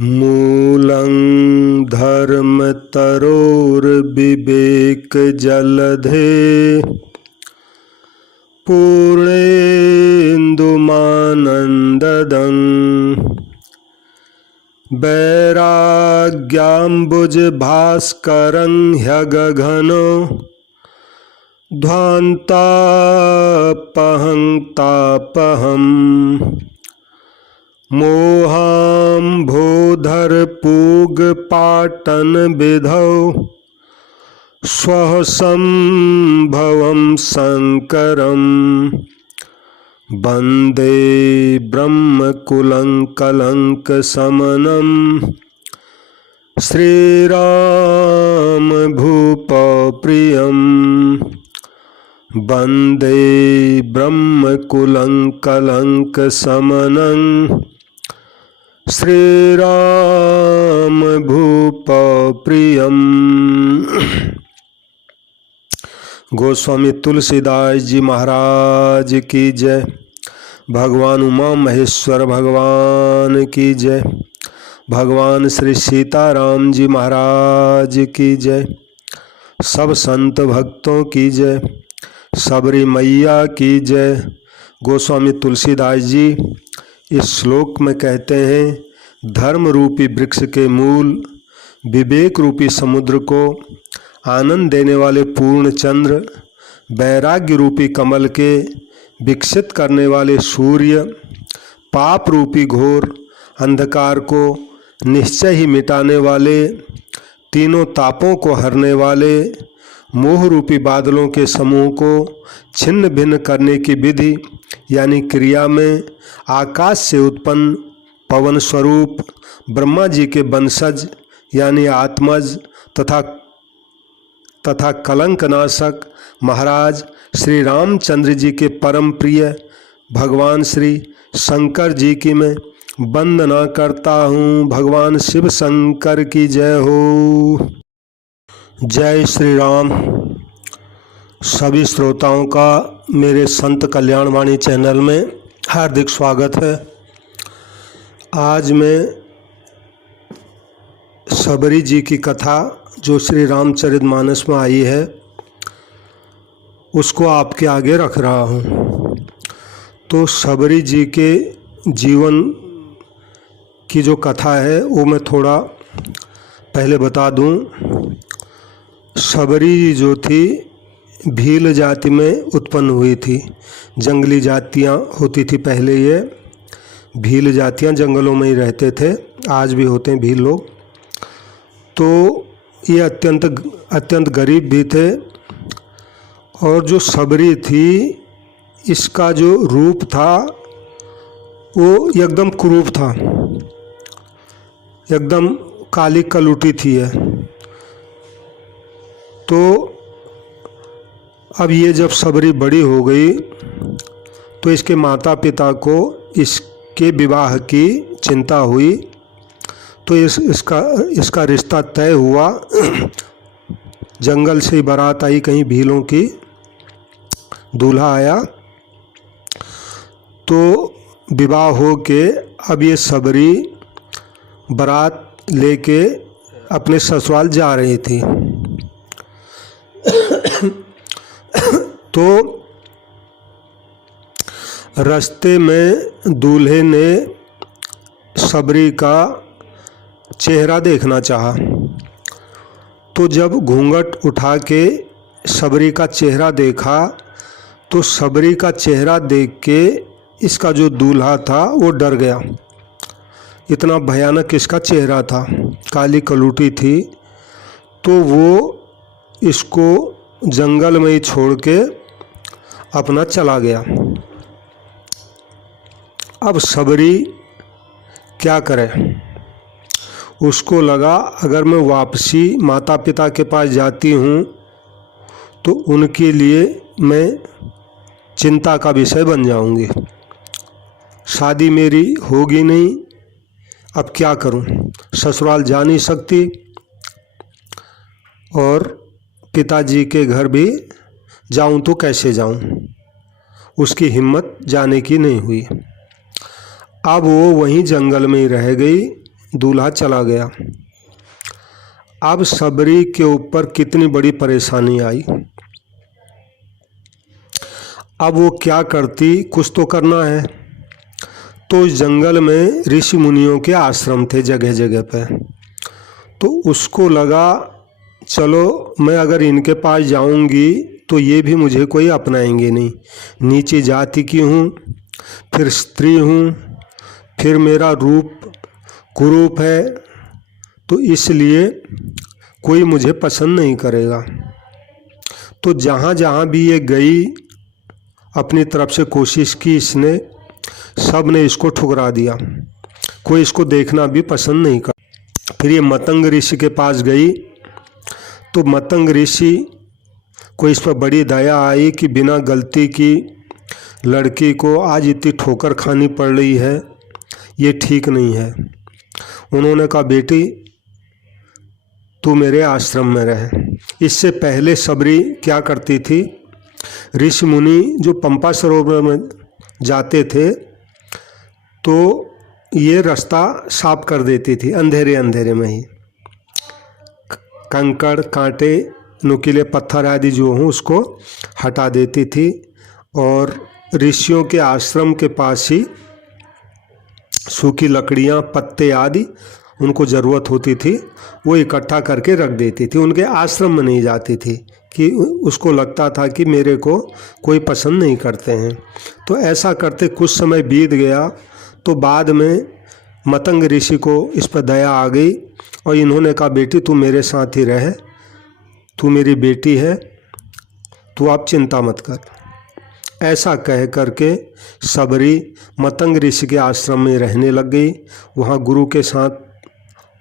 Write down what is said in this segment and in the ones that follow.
मूलं धर्मतरोर्विवेकजलधे पूर्णेन्दुमानन्ददं वैराग्याम्बुजभास्करं ह्यगगनो ध्वान्तापहं तापहम् मोहाम्भोधरपूगपाटनविधौ स्वसंभवं शङ्करं वन्दे ब्रह्मकुलङ्कलङ्कशमनं श्रीरामभूपप्रियं वन्दे ब्रह्मकुलङ्कलङ्कशमनं श्रीरामभूपप्रियम्। गोस्वामी तुलसीदास जी महाराज की जय। भगवान उमा महेश्वर भगवान की जय। भगवान श्री सीताराम जी महाराज की जय। सब संत भक्तों की जय। सबरी मैया की जय। गोस्वामी तुलसीदास जी इस श्लोक में कहते हैं, धर्म रूपी वृक्ष के मूल विवेक रूपी समुद्र को आनंद देने वाले पूर्ण चंद्र, वैराग्य रूपी कमल के विकसित करने वाले सूर्य, पाप रूपी घोर अंधकार को निश्चय ही मिटाने वाले, तीनों तापों को हरने वाले, मोह रूपी बादलों के समूह को छिन्न भिन्न करने की विधि यानी क्रिया में आकाश से उत्पन्न पवन स्वरूप ब्रह्मा जी के वंशज यानी आत्मज तथा कलंकनाशक महाराज श्री रामचंद्र जी के परम प्रिय भगवान श्री शंकर जी की मैं वंदना करता हूँ। भगवान शिव शंकर की जय हो। जय श्री राम। सभी श्रोताओं का मेरे संत कल्याण वाणी चैनल में हार्दिक स्वागत है। आज मैं सबरी जी की कथा जो श्री रामचरितमानस में आई है उसको आपके आगे रख रहा हूँ। तो सबरी जी के जीवन की जो कथा है वो मैं थोड़ा पहले बता दूँ। सबरी जो थी भील जाति में उत्पन्न हुई थी। जंगली जातियाँ होती थी पहले, ये भील जातियाँ जंगलों में ही रहते थे, आज भी होते हैं भील लोग। तो ये अत्यंत गरीब भी थे। और जो सबरी थी इसका जो रूप था वो एकदम कुरूप था, एकदम काली कलुटी थी है। तो अब ये जब सबरी बड़ी हो गई तो इसके माता पिता को इसके विवाह की चिंता हुई। तो इसका रिश्ता तय हुआ। जंगल से बारात आई, कहीं भीलों की, दूल्हा आया। तो विवाह हो के अब ये सबरी बारात लेके अपने ससुराल जा रही थी। तो रास्ते में दूल्हे ने सबरी का चेहरा देखना चाहा। तो जब घूंघट उठा के सबरी का चेहरा देखा तो सबरी का चेहरा देख के इसका जो दूल्हा था वो डर गया। इतना भयानक इसका चेहरा था, काली कलूटी थी। तो वो इसको जंगल में ही छोड़ के अपना चला गया। अब सबरी क्या करे? उसको लगा अगर मैं वापसी माता पिता के पास जाती हूँ तो उनके लिए मैं चिंता का विषय बन जाऊँगी। शादी मेरी होगी नहीं, अब क्या करूँ? ससुराल जा नहीं सकती और पिताजी के घर भी जाऊँ तो कैसे जाऊँ? उसकी हिम्मत जाने की नहीं हुई। अब वो वहीं जंगल में ही रह गई, दूल्हा चला गया। अब सबरी के ऊपर कितनी बड़ी परेशानी आई। अब वो क्या करती, कुछ तो करना है। तो इस जंगल में ऋषि मुनियों के आश्रम थे जगह जगह पे। तो उसको लगा चलो मैं अगर इनके पास जाऊंगी तो ये भी मुझे कोई अपनाएंगे नहीं। नीची जाति की हूँ, फिर स्त्री हूँ, फिर मेरा रूप कुरूप है, तो इसलिए कोई मुझे पसंद नहीं करेगा। तो जहाँ जहाँ भी ये गई अपनी तरफ से कोशिश की इसने, सब ने इसको ठुकरा दिया। कोई इसको देखना भी पसंद नहीं कर। फिर ये मतंग ऋषि के पास गई तो मतंग ऋषि को इस पर बड़ी दया आई कि बिना गलती की लड़की को आज इतनी ठोकर खानी पड़ रही है, ये ठीक नहीं है। उन्होंने कहा बेटी तू मेरे आश्रम में रहे। इससे पहले सबरी क्या करती थी, ऋषि मुनि जो पंपा सरोवर में जाते थे तो ये रास्ता साफ कर देती थी अंधेरे अंधेरे में ही। कंकड़ कांटे नुकीले पत्थर आदि जो हों उसको हटा देती थी और ऋषियों के आश्रम के पास ही सूखी लकड़ियाँ पत्ते आदि उनको ज़रूरत होती थी वो इकट्ठा करके रख देती थी। उनके आश्रम में नहीं जाती थी कि उसको लगता था कि मेरे को कोई पसंद नहीं करते हैं। तो ऐसा करते कुछ समय बीत गया तो बाद में मतंग ऋषि को इस पर दया आ गई और इन्होंने कहा बेटी तू मेरे साथ ही रहे, तू मेरी बेटी है, तू आप चिंता मत कर। ऐसा कह करके सबरी मतंग ऋषि के आश्रम में रहने लग गई। वहाँ गुरु के साथ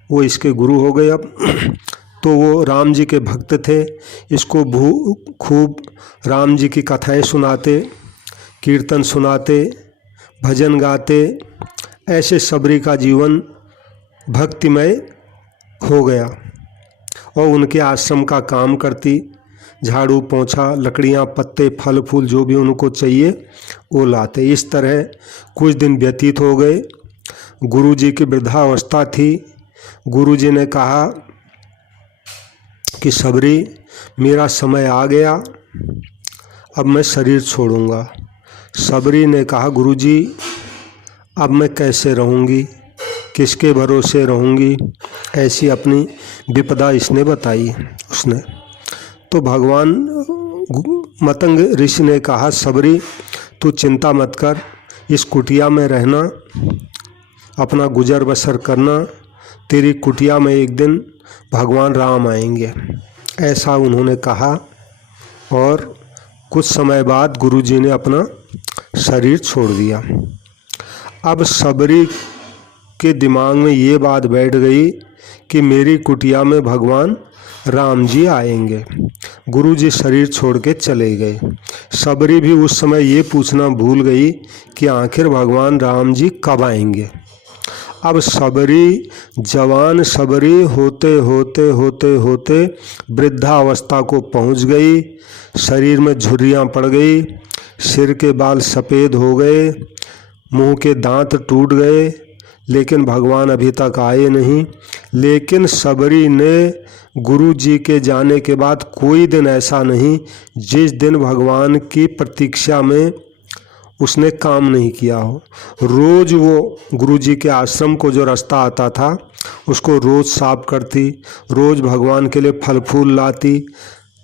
वो इसके गुरु हो गए। अब तो वो राम जी के भक्त थे, इसको खूब राम जी की कथाएं सुनाते, कीर्तन सुनाते, भजन गाते। ऐसे सबरी का जीवन भक्तिमय हो गया और उनके आश्रम का काम करती, झाड़ू पोंछा लकड़ियाँ पत्ते फल फूल जो भी उनको चाहिए वो लाते। इस तरह कुछ दिन व्यतीत हो गए। गुरु जी की वृद्धावस्था थी। गुरु जी ने कहा कि सबरी मेरा समय आ गया, अब मैं शरीर छोड़ूंगा। सबरी ने कहा गुरु जी अब मैं कैसे रहूंगी, किसके भरोसे रहूंगी, ऐसी अपनी विपदा इसने बताई उसने। तो भगवान मतंग ऋषि ने कहा सबरी तू चिंता मत कर, इस कुटिया में रहना, अपना गुजर बसर करना, तेरी कुटिया में एक दिन भगवान राम आएंगे। ऐसा उन्होंने कहा और कुछ समय बाद गुरुजी ने अपना शरीर छोड़ दिया। अब सबरी के दिमाग में ये बात बैठ गई कि मेरी कुटिया में भगवान राम जी आएंगे। गुरुजी शरीर छोड़ के चले गए। सबरी भी उस समय ये पूछना भूल गई कि आखिर भगवान राम जी कब आएंगे। अब सबरी जवान सबरी होते होते होते होते वृद्धावस्था को पहुंच गई। शरीर में झुर्रियाँ पड़ गई, सिर के बाल सफ़ेद हो गए, मुंह के दांत टूट गए, लेकिन भगवान अभी तक आए नहीं। लेकिन सबरी ने गुरु जी के जाने के बाद कोई दिन ऐसा नहीं जिस दिन भगवान की प्रतीक्षा में उसने काम नहीं किया हो। रोज़ वो गुरु जी के आश्रम को जो रास्ता आता था उसको रोज़ साफ करती, रोज़ भगवान के लिए फल फूल लाती,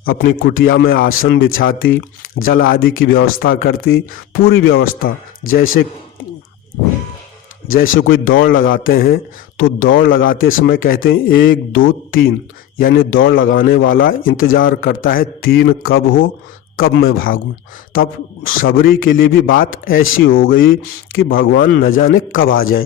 अपनी कुटिया में आसन बिछाती, जल आदि की व्यवस्था करती, पूरी व्यवस्था। जैसे कोई दौड़ लगाते हैं तो दौड़ लगाते समय कहते हैं 1 2 3, यानी दौड़ लगाने वाला इंतज़ार करता है 3 कब हो, कब मैं भागूं। तब सबरी के लिए भी बात ऐसी हो गई कि भगवान न जाने कब आ जाएं,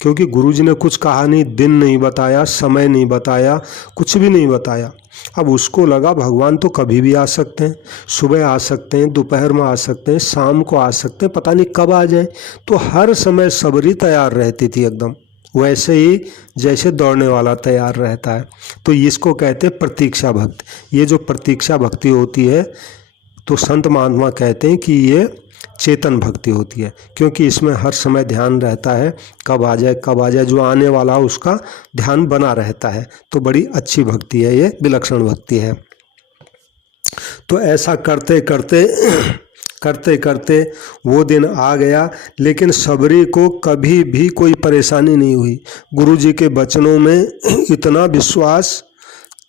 क्योंकि गुरुजी ने कुछ कहा नहीं, दिन नहीं बताया, समय नहीं बताया, कुछ भी नहीं बताया। अब उसको लगा भगवान तो कभी भी आ सकते हैं, सुबह आ सकते हैं, दोपहर में आ सकते हैं, शाम को आ सकते हैं, पता नहीं कब आ जाएं। तो हर समय सबरी तैयार रहती थी एकदम वैसे ही जैसे दौड़ने वाला तैयार रहता है। तो इसको कहते हैं प्रतीक्षा भक्ति। ये जो प्रतीक्षा भक्ति होती है तो संत महात्मा कहते हैं कि ये चेतन भक्ति होती है, क्योंकि इसमें हर समय ध्यान रहता है कब आ जाए, जो आने वाला हो उसका ध्यान बना रहता है। तो बड़ी अच्छी भक्ति है, ये विलक्षण भक्ति है। तो ऐसा करते करते वो दिन आ गया, लेकिन सबरी को कभी भी कोई परेशानी नहीं हुई। गुरुजी के वचनों में इतना विश्वास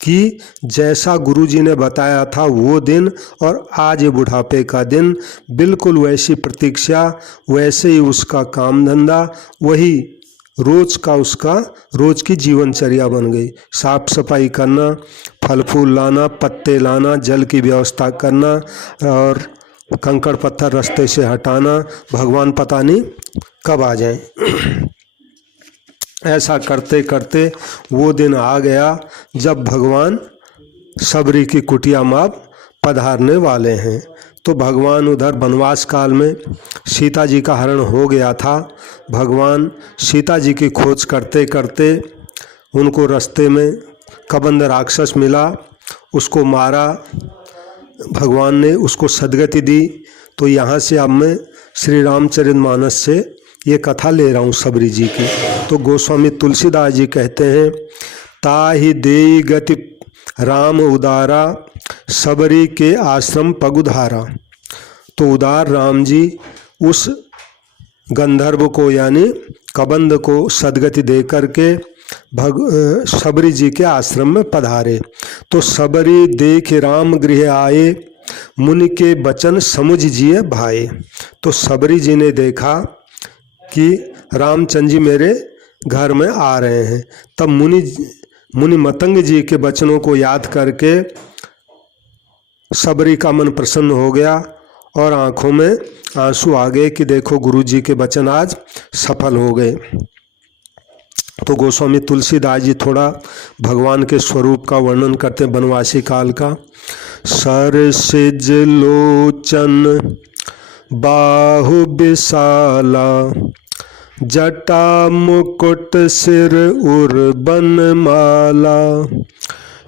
कि जैसा गुरुजी ने बताया था वो दिन और आज ये बुढ़ापे का दिन, बिल्कुल वैसी प्रतीक्षा, वैसे ही उसका काम धंधा, वही रोज का उसका रोज की जीवनचर्या बन गई। साफ सफाई करना, फल फूल लाना, पत्ते लाना, जल की व्यवस्था करना और कंकड़ पत्थर रास्ते से हटाना, भगवान पता नहीं कब आ जाएं। ऐसा करते करते वो दिन आ गया जब भगवान सबरी की कुटिया में पधारने वाले हैं। तो भगवान उधर वनवास काल में सीता जी का हरण हो गया था। भगवान सीता जी की खोज करते करते उनको रास्ते में कबंध राक्षस मिला, उसको मारा, भगवान ने उसको सद्गति दी। तो यहाँ से अब मैं श्री रामचरितमानस से ये कथा ले रहा हूँ सबरी जी की। तो गोस्वामी तुलसीदास जी कहते हैं, ताहि देई गति राम उदारा, सबरी के आश्रम पगुधारा। तो उदार राम जी उस गंधर्व को यानी कबंध को सद्गति दे करके सबरी जी के आश्रम में पधारे। तो सबरी देख राम गृह आए, मुनि के वचन समुझ जिए भाए। तो सबरी जी ने देखा कि रामचंद्र जी मेरे घर में आ रहे हैं। तब मुनि मतंग जी के वचनों को याद करके सबरी का मन प्रसन्न हो गया और आंखों में आंसू आ गए कि देखो गुरु जी के वचन आज सफल हो गए। तो गोस्वामी तुलसीदास जी थोड़ा भगवान के स्वरूप का वर्णन करते हैं वनवासी काल का। सरसिज लोचन बाहु विशाला, जटा मुकुट सिर उर्बन माला,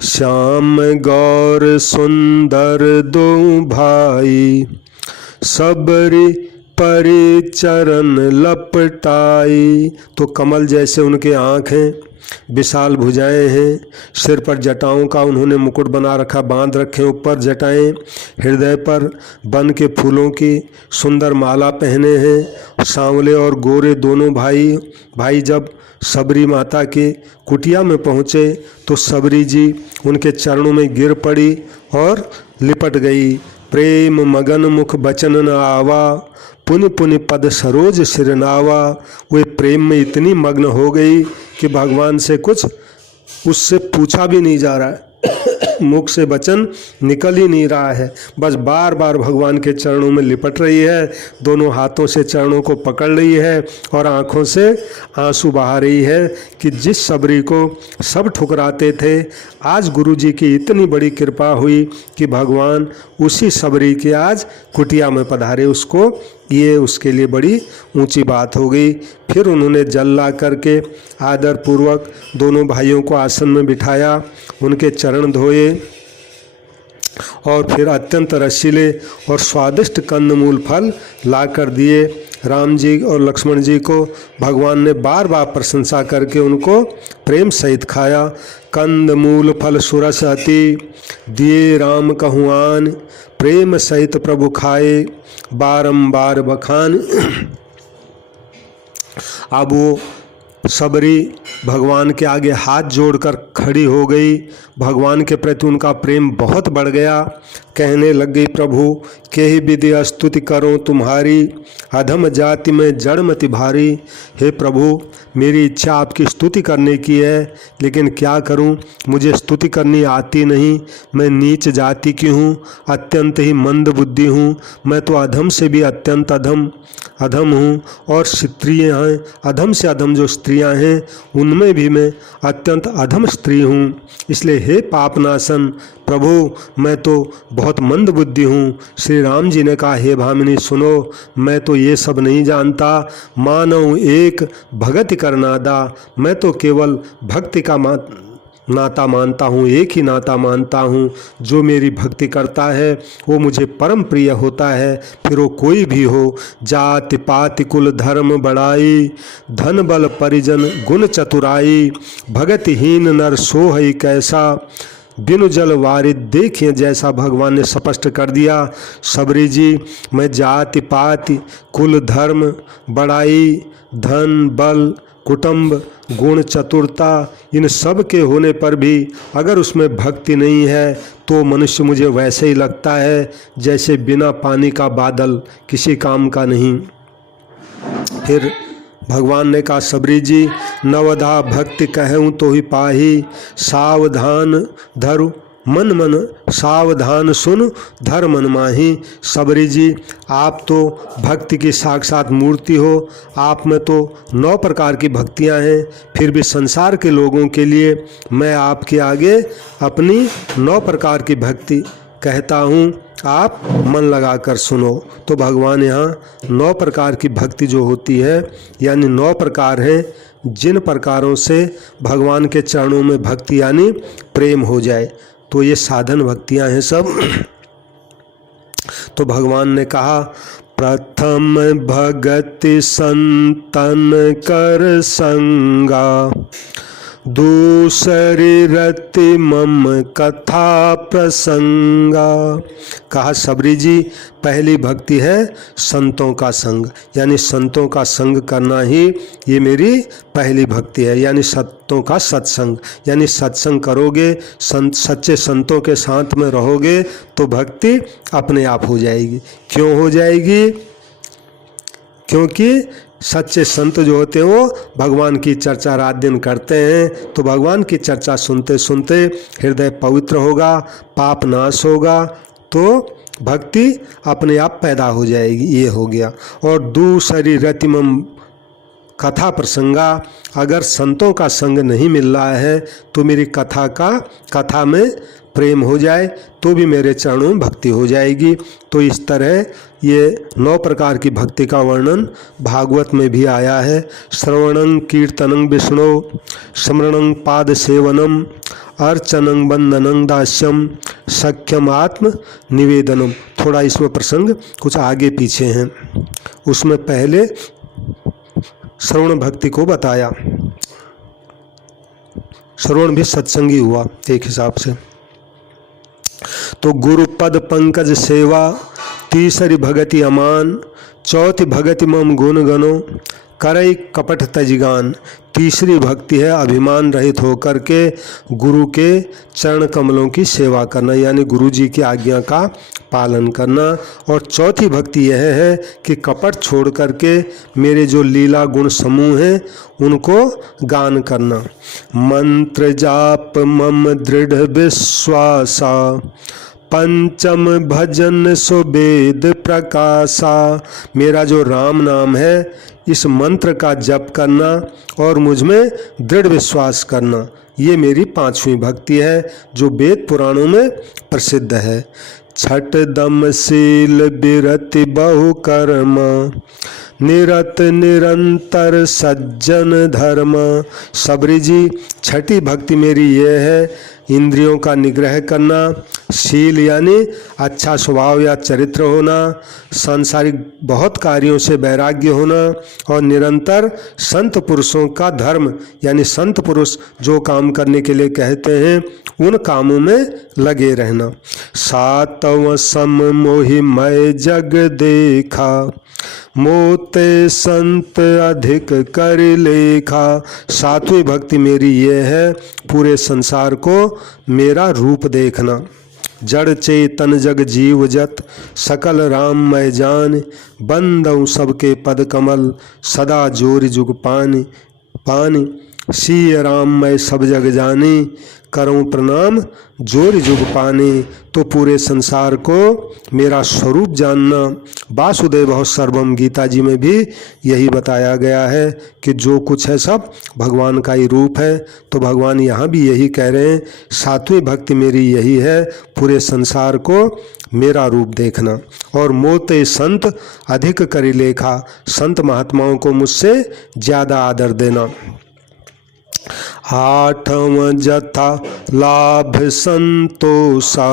श्याम गौर सुंदर दो भाई, सबरी परिचरण लपटाई। तो कमल जैसे उनके आँख हैं, विशाल भुजाएं हैं, सिर पर जटाओं का उन्होंने मुकुट बना रखा, बांध रखे ऊपर जटाएं, हृदय पर वन के फूलों की सुंदर माला पहने हैं। सांवले और गोरे दोनों भाई जब सबरी माता के कुटिया में पहुँचे तो सबरी जी उनके चरणों में गिर पड़ी और लिपट गई। प्रेम मगन मुख बचन न आवा, पुनि पुनि पद सरोज सिर नावा। वे प्रेम में इतनी मग्न हो गई कि भगवान से कुछ उससे पूछा भी नहीं जा रहा है, मुख से वचन निकल ही नहीं रहा है, बस बार बार भगवान के चरणों में लिपट रही है, दोनों हाथों से चरणों को पकड़ रही है और आंखों से आंसू बहा रही है कि जिस सबरी को सब ठुकराते थे, आज गुरु जी की इतनी बड़ी कृपा हुई कि भगवान उसी सबरी के आज कुटिया में पधारे। उसको ये उसके लिए बड़ी ऊंची बात हो गई। फिर उन्होंने जल ला करके आदर पूर्वक दोनों भाइयों को आसन में बिठाया, उनके चरण धोए और फिर अत्यंत रसीले और स्वादिष्ट कंदमूल फल ला कर दिए। राम जी और लक्ष्मण जी को भगवान ने बार बार प्रशंसा करके उनको प्रेम सहित खाया। कंदमूल फल सुरस अति, दिए राम कहुआन, प्रेम सहित प्रभु खाए, बारंबार बखान। अब वो सबरी भगवान के आगे हाथ जोड़कर खड़ी हो गई। भगवान के प्रति उनका प्रेम बहुत बढ़ गया। कहने लग गई, प्रभु केहि विधि स्तुति करो तुम्हारी, अधम जाति में जड़मति भारी। हे प्रभु, मेरी इच्छा आपकी स्तुति करने की है, लेकिन क्या करूं, मुझे स्तुति करनी आती नहीं। मैं नीच जाति की हूँ, अत्यंत ही मंद बुद्धि हूँ। मैं तो अधम से भी अत्यंत अधम हूँ, और स्त्रियाँ हैं, अधम से अधम जो स्त्रियाँ हैं उनमें भी मैं अत्यंत अधम स्त्री हूँ। इसलिए हे पापनाशन प्रभु, मैं तो बहुत मंद बुद्धि हूँ। श्री राम जी ने कहा, हे भामिनी सुनो, मैं तो ये सब नहीं जानता। मानव एक भगति करनादा, मैं तो केवल भक्ति का नाता मानता हूँ, एक ही नाता मानता हूँ। जो मेरी भक्ति करता है वो मुझे परम प्रिय होता है, फिर वो कोई भी हो। जाति पाति कुल धर्म बड़ाई, धन बल परिजन गुण चतुराई, भगतहीन नर सोहई कैसा, बिनु जल वारिद देखिए जैसा। भगवान ने स्पष्ट कर दिया, सबरी जी मैं जाति पाति कुल धर्म बड़ाई, धन बल कुटुंब गुण चतुरता इन सब के होने पर भी अगर उसमें भक्ति नहीं है तो मनुष्य मुझे वैसे ही लगता है जैसे बिना पानी का बादल, किसी काम का नहीं। फिर भगवान ने कहा, सबरी जी नवधा भक्ति कहूँ तो ही पाही, सावधान धरु मन मन सावधान सुन धर मन माही। सबरी जी आप तो भक्ति की साक्षात मूर्ति हो, आप में तो 9 प्रकार की भक्तियां हैं, फिर भी संसार के लोगों के लिए मैं आपके आगे अपनी 9 प्रकार की भक्ति कहता हूँ, आप मन लगाकर सुनो। तो भगवान यहाँ 9 प्रकार की भक्ति जो होती है, यानी 9 प्रकार हैं जिन प्रकारों से भगवान के चरणों में भक्ति यानी प्रेम हो जाए, तो ये साधन भक्तियां हैं सब। तो भगवान ने कहा, प्रथम भगति संतन कर संगा, दूसरी रति मम कथा प्रसंगा। कहा, सबरी जी पहली भक्ति है संतों का संग, यानी संतों का संग करना ही ये मेरी पहली भक्ति है, यानी संतों का सत्संग। यानी सत्संग करोगे, सच्चे संतों के साथ में रहोगे तो भक्ति अपने आप हो जाएगी। क्यों हो जाएगी? क्योंकि सच्चे संत जो होते हैं वो भगवान की चर्चा रात दिन करते हैं, तो भगवान की चर्चा सुनते सुनते हृदय पवित्र होगा, पाप नाश होगा, तो भक्ति अपने आप पैदा हो जाएगी। ये हो गया। और दूसरी रतिमम कथा प्रसंगा, अगर संतों का संग नहीं मिल रहा है तो मेरी कथा में प्रेम हो जाए तो भी मेरे चरणों में भक्ति हो जाएगी। तो इस तरह ये 9 प्रकार की भक्ति का वर्णन भागवत में भी आया है। श्रवणं कीर्तनं विष्णु, स्मरणं पाद सेवनम, अर्चनं वंदनं दास्यम, सख्यम आत्म निवेदनम। थोड़ा इसमें प्रसंग कुछ आगे पीछे हैं, उसमें पहले श्रवण भक्ति को बताया। श्रवण भी सत्संगी हुआ एक हिसाब से। तो गुरुपद पंकज सेवा, तीसरी भगति अमान, चौथी भगति मम गुण गनो, करई कपट तजिगान। तीसरी भक्ति है अभिमान रहित होकर के गुरु के चरण कमलों की सेवा करना, यानी गुरु जी की आज्ञा का पालन करना। और चौथी भक्ति यह है कि कपट छोड़ करके मेरे जो लीला गुण समूह हैं उनको गान करना। मंत्र जाप मम दृढ़ विश्वासा, पंचम भजन सुवेद प्रकाशा। मेरा जो राम नाम है इस मंत्र का जप करना और मुझ में दृढ़ विश्वास करना, ये मेरी 5वीं भक्ति है जो वेद पुराणों में प्रसिद्ध है। छठ दम शील बिरति बहु कर्म, निरत निरंतर सज्जन धर्म। सबरी जी छठी भक्ति मेरी ये है इंद्रियों का निग्रह करना, शील यानी अच्छा स्वभाव या चरित्र होना, सांसारिक बहुत कार्यों से वैराग्य होना, और निरंतर संत पुरुषों का धर्म यानी संत पुरुष जो काम करने के लिए कहते हैं उन कामों में लगे रहना। सातव सम मोहि मैं जग देखा, मोते संत अधिक कर लेखा। 7वीं भक्ति मेरी ये है पूरे संसार को मेरा रूप देखना। जड़ चेतन जग जीव जत, सकल राम मैं जान, बंदऊँ सबके पद कमल, सदा जोरि जुग पानी पानी। सिय राम मैं सब जग जानी, करूँ प्रणाम जोरि जुग पानी। तो पूरे संसार को मेरा स्वरूप जानना। वासुदेव सर्वम गीता जी में भी यही बताया गया है कि जो कुछ है सब भगवान का ही रूप है। तो भगवान यहाँ भी यही कह रहे हैं, 7वीं भक्ति मेरी यही है पूरे संसार को मेरा रूप देखना। और मोते संत अधिक करी लेखा, संत महात्माओं को मुझसे ज़्यादा आदर देना। आठवां जथा लाभ संतोषा,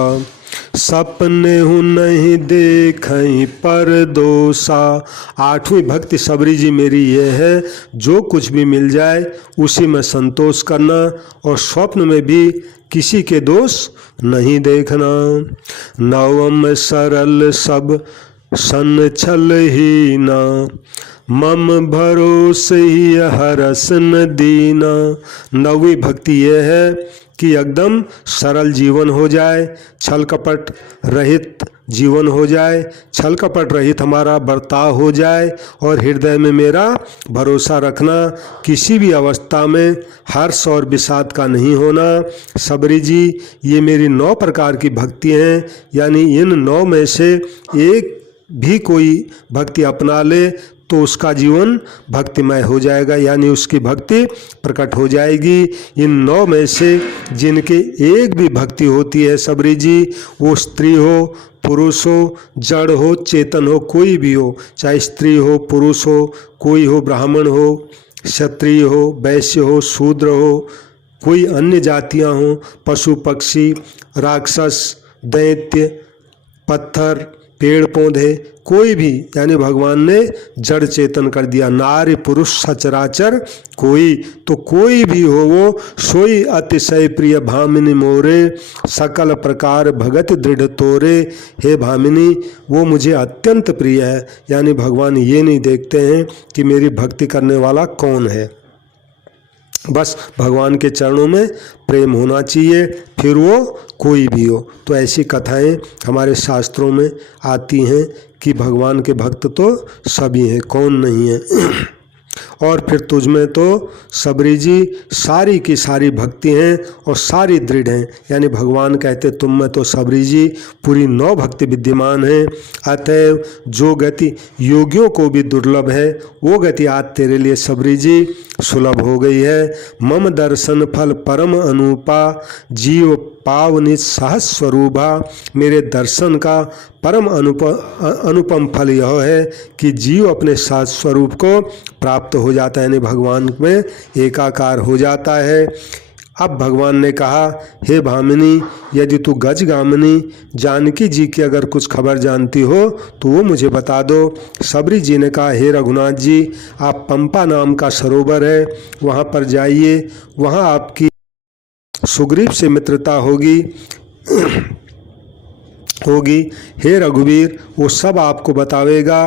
सपने हूँ नहीं देखई पर दोषा। आठवीं भक्ति सबरी जी मेरी ये है, जो कुछ भी मिल जाए उसी में संतोष करना और स्वप्न में भी किसी के दोष नहीं देखना। नवम सरल सब सन छल ही ना, मम भरोसे ही हरस न दीना। नौवीं भक्ति यह है कि एकदम सरल जीवन हो जाए, छल कपट रहित जीवन हो जाए, छल कपट रहित हमारा बर्ताव हो जाए और हृदय में मेरा भरोसा रखना, किसी भी अवस्था में हर्ष और विषाद का नहीं होना। सबरी जी ये मेरी 9 प्रकार की भक्ति हैं, यानी इन 9 में से एक भी कोई भक्ति अपना ले तो उसका जीवन भक्तिमय हो जाएगा, यानी उसकी भक्ति प्रकट हो जाएगी। इन 9 में से जिनके एक भी भक्ति होती है सबरी जी, वो स्त्री हो, पुरुष हो, जड़ हो, चेतन हो, कोई भी हो, चाहे स्त्री हो, पुरुष हो, कोई हो, ब्राह्मण हो, क्षत्रिय हो, वैश्य हो, शूद्र हो, कोई अन्य जातियां हो, पशु पक्षी, राक्षस, दैत्य, पत्थर, पेड़ पौधे, कोई भी, यानी भगवान ने जड़ चेतन कर दिया। नारी पुरुष सचराचर कोई, तो कोई भी हो वो सोई अतिशय प्रिय भामिनी मोरे, सकल प्रकार भगत दृढ़ तोरे। हे भामिनी वो मुझे अत्यंत प्रिय है, यानी भगवान ये नहीं देखते हैं कि मेरी भक्ति करने वाला कौन है, बस भगवान के चरणों में प्रेम होना चाहिए, फिर वो कोई भी हो। तो ऐसी कथाएं हमारे शास्त्रों में आती हैं कि भगवान के भक्त तो सभी हैं, कौन नहीं है। और फिर तुझ में तो सबरी जी सारी की सारी भक्ति हैं और सारी दृढ़ हैं, यानी भगवान कहते तुम में तो सबरी जी पूरी 9 भक्ति विद्यमान हैं। अतएव जो गति योगियों को भी दुर्लभ है वो गति आज तेरे लिए सबरी जी सुलभ हो गई है। मम दर्शन फल परम अनुपा, जीव पावनि सहज स्वरूपा। मेरे दर्शन का परम अनुपम फल यह है कि जीव अपने सहज स्वरूप को प्राप्त हो जाता है, यानी भगवान में एकाकार हो जाता है। अब भगवान ने कहा, हे भामिनी यदि तू गजगामिनी जानकी जी की अगर कुछ खबर जानती हो तो वो मुझे बता दो। सबरी जी ने कहा, हे रघुनाथ जी आप पंपा नाम का सरोवर है वहाँ पर जाइए, वहाँ आपकी सुग्रीव से मित्रता होगी। हे रघुवीर वो सब आपको बतावेगा।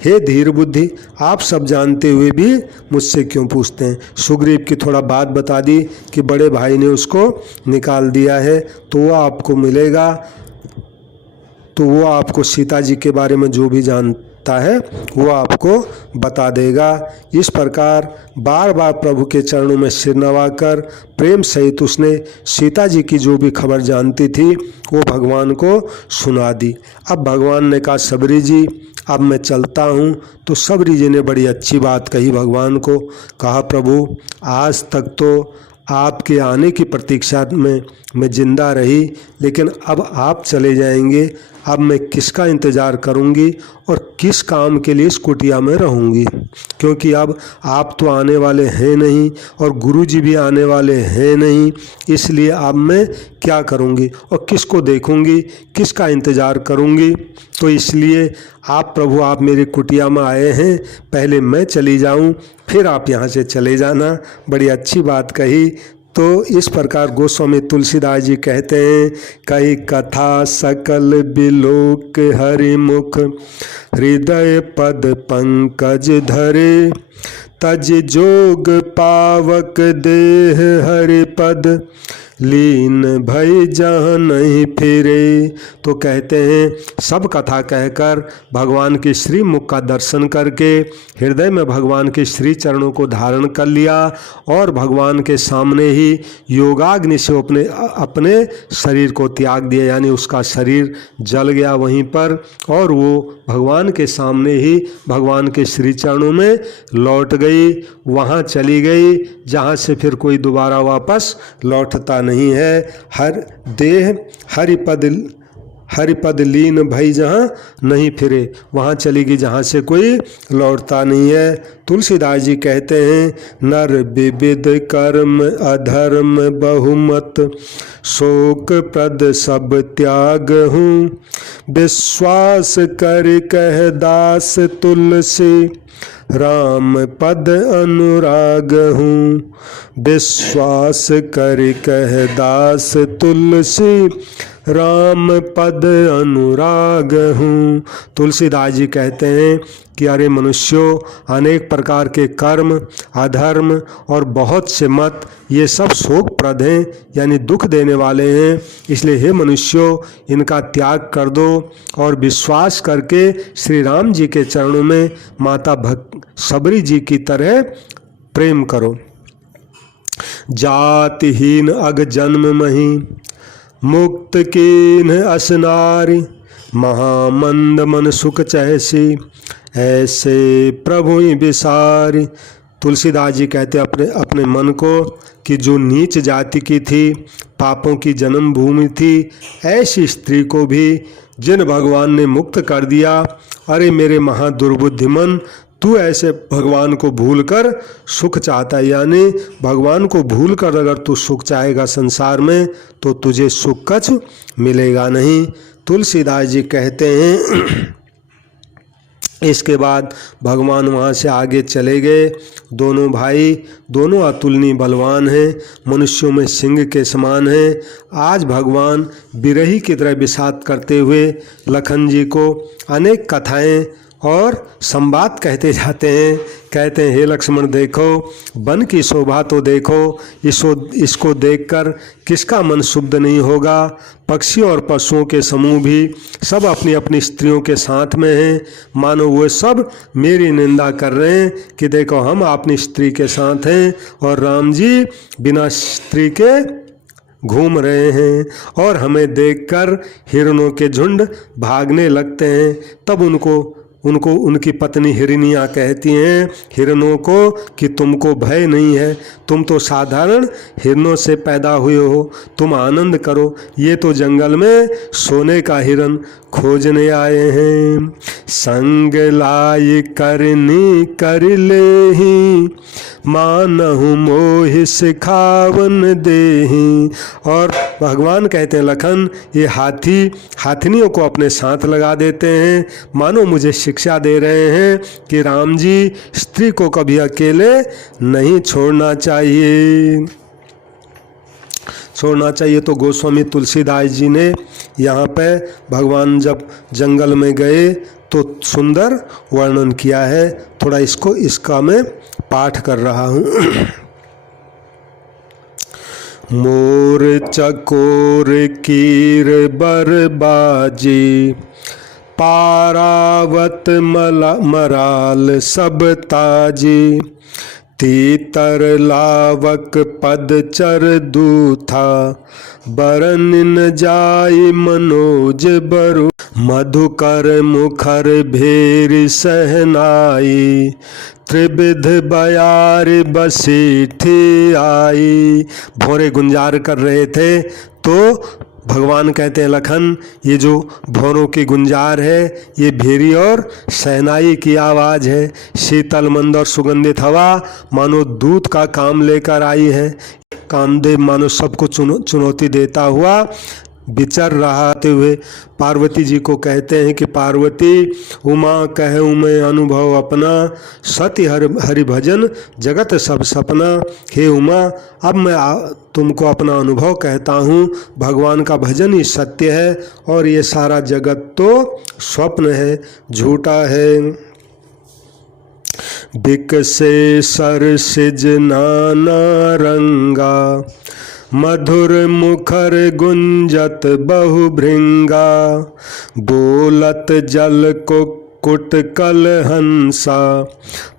हे धीर बुद्धि आप सब जानते हुए भी मुझसे क्यों पूछते हैं। सुग्रीव की थोड़ा बात बता दी कि बड़े भाई ने उसको निकाल दिया है, तो वो आपको मिलेगा, तो वो आपको सीता जी के बारे में जो भी जानता है वो आपको बता देगा। इस प्रकार बार बार प्रभु के चरणों में सिर नवाकर प्रेम सहित उसने सीता जी की जो भी खबर जानती थी वो भगवान को सुना दी। अब भगवान ने कहा, सबरी जी अब मैं चलता हूँ। तो सबरी जी ने बड़ी अच्छी बात कही भगवान को, कहा प्रभु आज तक तो आपके आने की प्रतीक्षा में मैं जिंदा रही, लेकिन अब आप चले जाएंगे, अब मैं किसका इंतज़ार करूंगी और किस काम के लिए इस कुटिया में रहूंगी, क्योंकि अब आप तो आने वाले हैं नहीं और गुरुजी भी आने वाले हैं नहीं, इसलिए अब मैं क्या करूंगी और किसको देखूंगी, किसका इंतज़ार करूंगी। तो इसलिए आप प्रभु आप मेरी कुटिया में आए हैं, पहले मैं चली जाऊं फिर आप यहाँ से चले जाना। बड़ी अच्छी बात कही। तो इस प्रकार गोस्वामी तुलसीदास जी कहते हैं, कई कथा सकल बिलोक हरिमुख, हृदय पद पंकज धरे, तज जोग पावक देह हरि पद, लीन भई जहाँ नहीं फिरे। तो कहते हैं सब कथा कहकर भगवान के श्री मुख का दर्शन करके हृदय में भगवान के श्री चरणों को धारण कर लिया और भगवान के सामने ही योगाग्नि से अपने शरीर को त्याग दिया, यानी उसका शरीर जल गया वहीं पर और वो भगवान के सामने ही भगवान के श्री चरणों में लौट गई, वहाँ चली गई जहाँ से फिर कोई दोबारा वापस लौटता नहीं है। हर देह हरिपद हरिपद लीन भई जहाँ नहीं फिरे, वहाँ चलेगी जहाँ से कोई लौटता नहीं है। तुलसीदास जी कहते हैं, नर विविध कर्म अधर्म बहुमत, शोक प्रद सब त्याग हूँ, विश्वास कर कह दास तुलसी, राम पद अनुराग हूँ, विश्वास कर कह दास तुलसी, राम पद अनुराग हूँ। तुलसीदास जी कहते हैं कि अरे मनुष्यों, अनेक प्रकार के कर्म, अधर्म और बहुत से मत, ये सब शोकप्रद हैं, यानी दुख देने वाले हैं। इसलिए हे मनुष्यों, इनका त्याग कर दो और विश्वास करके श्री राम जी के चरणों में माता सबरी जी की तरह प्रेम करो। जातिहीन अग जन्म मही, मुक्त कीन असनारी, महामंद मन सुख चहसी, ऐसे प्रभु विसारी। तुलसीदास जी कहते अपने मन को कि जो नीच जाति की थी, पापों की जन्मभूमि थी, ऐसी स्त्री को भी जिन भगवान ने मुक्त कर दिया, अरे मेरे महादुर्बुद्धिमन, तू ऐसे भगवान को भूलकर सुख चाहता है, यानी भगवान को भूलकर अगर तू सुख चाहेगा संसार में तो तुझे सुख कछ मिलेगा नहीं। तुलसीदास जी कहते हैं इसके बाद भगवान वहाँ से आगे चले गए। दोनों भाई, दोनों अतुलनीय बलवान हैं, मनुष्यों में सिंह के समान हैं। आज भगवान बिरही की तरह विषाद करते हुए लखन जी को अनेक कथाएं और संवाद कहते जाते हैं। कहते हैं, हे लक्ष्मण देखो, वन की शोभा तो देखो, इसको देखकर किसका मन शुद्ध नहीं होगा। पक्षियों और पशुओं के समूह भी सब अपनी अपनी स्त्रियों के साथ में हैं, मानो वो सब मेरी निंदा कर रहे हैं कि देखो हम अपनी स्त्री के साथ हैं और राम जी बिना स्त्री के घूम रहे हैं, और हमें देखकर हिरणों के झुंड भागने लगते हैं। तब उनको उनकी पत्नी हिरनियाँ कहती हैं हिरणों को कि तुमको भय नहीं है, तुम तो साधारण हिरणों से पैदा हुए हो, तुम आनंद करो, ये तो जंगल में सोने का हिरण खोजने आए हैं। संग लाई करनी कर ले ही, मानहु मोहि सिखावन देही। और भगवान कहते हैं, लखन ये हाथिनियों को अपने साथ लगा देते हैं, मानो मुझे शिक्षा दे रहे हैं कि राम जी स्त्री को कभी अकेले नहीं छोड़ना चाहिए। तो गोस्वामी तुलसीदास जी ने यहाँ पे भगवान जब जंगल में गए तो सुंदर वर्णन किया है। थोड़ा इसका मैं पाठ कर रहा हूँ। मोर चकोर कीर बरबाजी, पारावत मराल सब ताजी, तीतर लावक पद चर दूथा, बरन जाई मनोज बरु, मधुकर मुखर भेर सहनाई, त्रिविध बयार बसीठी आई। भौरे गुंजार कर रहे थे तो भगवान कहते हैं, लखन ये जो भौरों की गुंजार है ये भेरी और सहनाई की आवाज़ है। शीतल मंद और सुगंधित हवा मानो दूत का काम लेकर आई है। कामदेव मानो सबको चुनौती देता हुआ विचर रहते हुए पार्वती जी को कहते हैं कि पार्वती, उमा कहूँ मैं अनुभव अपना, सति हरि भजन जगत सब सपना। हे उमा, अब मैं तुमको अपना अनुभव कहता हूँ, भगवान का भजन ही सत्य है और ये सारा जगत तो स्वप्न है, झूठा है। बिकसे सर सिज नाना रंगा, मधुर मुखर गुंजत बहु भृंगा, बोलत जल को कुट कल हंसा,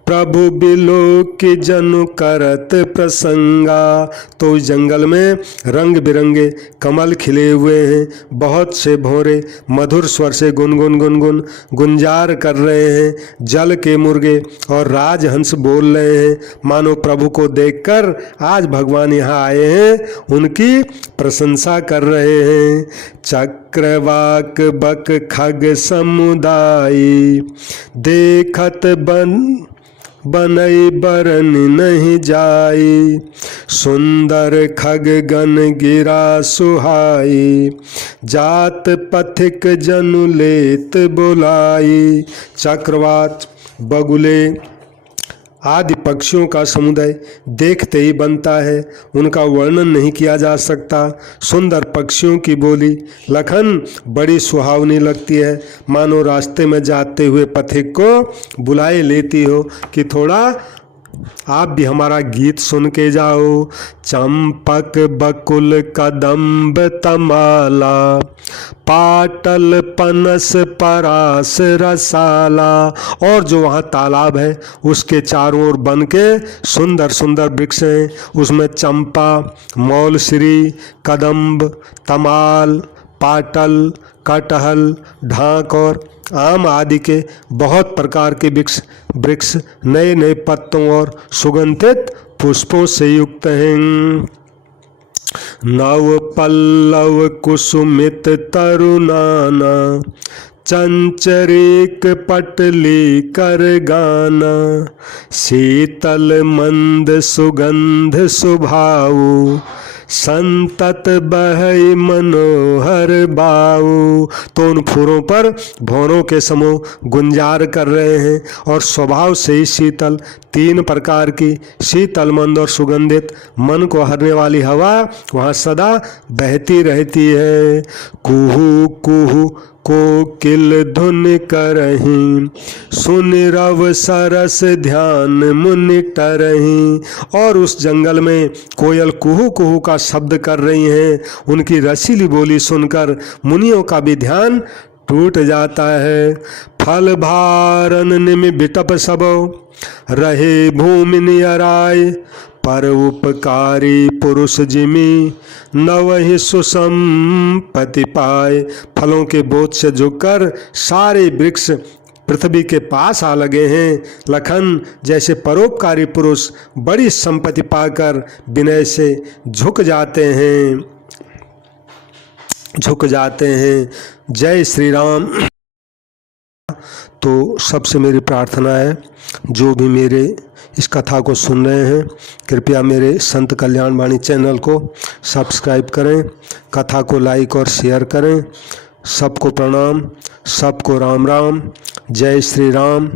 प्रभु बिलो की जनु करत प्रसंगा। तो इस जंगल में रंग बिरंगे कमल खिले हुए हैं, बहुत से भौरे मधुर स्वर से गुनगुन गुनगुन गुंजार कर रहे हैं। जल के मुर्गे और राजहंस बोल रहे हैं, मानो प्रभु को देखकर आज भगवान यहाँ आए हैं, उनकी प्रशंसा कर रहे हैं। चक्रवाक बक खग समुदाय, देखत बनई बरन नहीं जाई। सुंदर खग गन गिरा सुहाई, जात पथिक जनु लेत बुलाई। चक्रवात, बगुले आदि पक्षियों का समुदाय देखते ही बनता है, उनका वर्णन नहीं किया जा सकता। सुंदर पक्षियों की बोली लखन बड़ी सुहावनी लगती है, मानो रास्ते में जाते हुए पथिक को बुलाए लेती हो कि थोड़ा आप भी हमारा गीत सुन के जाओ। चंपक बकुल कदम्ब तमाला, पाटल पनस परास रसाला। और जो वहाँ तालाब है उसके चारों ओर बन के सुंदर सुंदर वृक्ष हैं, उसमें चंपा, मौलश्री, कदम्ब, तमाल, पाटल, कटहल, ढाक और आम आदि के बहुत प्रकार के वृक्ष नए नए पत्तों और सुगंधित पुष्पों से युक्त हैं। नव पल्लव कुसुमित तरुनाना, चंचरीक पटली कर गाना। शीतल मंद सुगंध सुभाऊ, संतत बहई मनोहर बाऊ। तो उन फूलों पर भौरों के समूह गुंजार कर रहे हैं और स्वभाव से ही शीतल, तीन प्रकार की शीतल मंद और सुगंधित मन को हरने वाली हवा वहाँ सदा बहती रहती है। कुहू कुहू कोकिल धुन करहीं, सुन रव सरस ध्यान मुनि टरहीं। और उस जंगल में कोयल कुहू कुहू का शब्द कर रही हैं, उनकी रसीली बोली सुनकर मुनियों का भी ध्यान टूट जाता है। फल भारन निमि बिटप सबो, रहे भूमि नियराय। पर उपकारी पुरुष जिमी, नवहि सुसंपत्ति पाए। फलों के बोझ से झुककर सारे वृक्ष पृथ्वी के पास आ लगे हैं। लखन जैसे परोपकारी पुरुष बड़ी संपत्ति पाकर विनय से झुक जाते हैं। जय श्री राम। तो सबसे मेरी प्रार्थना है, जो भी मेरे इस कथा को सुन रहे हैं, कृपया मेरे संत कल्याण वाणी चैनल को सब्सक्राइब करें, कथा को लाइक और शेयर करें। सबको प्रणाम, सबको राम राम। जय श्री राम।